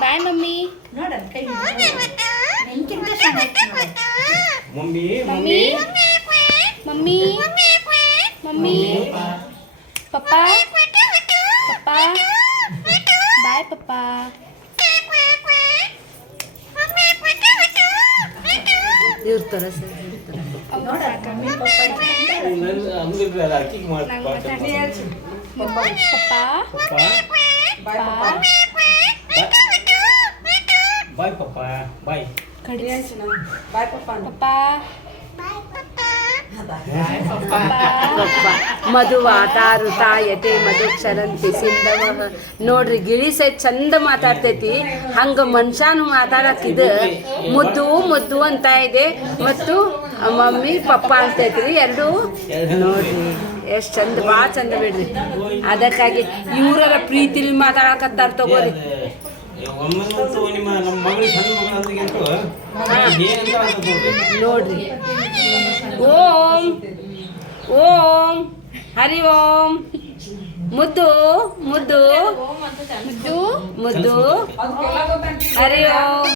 ಬಾಯ್ mummy. Mummy mummy mummy mummy papa papa bye papa. ಇರ್ತಾರೆ sir ಪಪ್ಪ bye ಪಪ್ಪ bye. ಪಪ್ಪ ಮಧುವಾತಾರು ತಾಯತೆ ಮಧುಕ್ಷರಂತಿ ಸಿಂಧವ. ನೋಡ್ರಿ ಗಿಳಿ ಸಹಿತ ಚಂದ ಮಾತಾಡ್ತೈತಿ, ಹಂಗ ಮನುಷ್ಯನು ಮಾತಾಡಕ್ಕಿದ ಮುದ್ದು ಮುದ್ದು ಅಂತ ಇದೆ ಮತ್ತು ಮಮ್ಮಿ ಪಪ್ಪ ಅಂತೈತ್ರಿ ಎರಡು. ನೋಡ್ರಿ ಎಷ್ಟು ಚಂದ, ಭಾಳ ಚಂದ ಬಿಡ್ರಿ. ಅದಕ್ಕಾಗಿ ಇವ್ರರ ಪ್ರೀತಿಲಿ ಮಾತಾಡಕತ್ತಾರ ತಗೋರಿ. ನೋಡ್ರಿ ಓಂ ಓಂ ಹರಿ ಓಂ. ಮುದ್ದು ಮುದ್ದು ಮುದ್ದು ಮುದ್ದು ಹರಿ ಓಂ.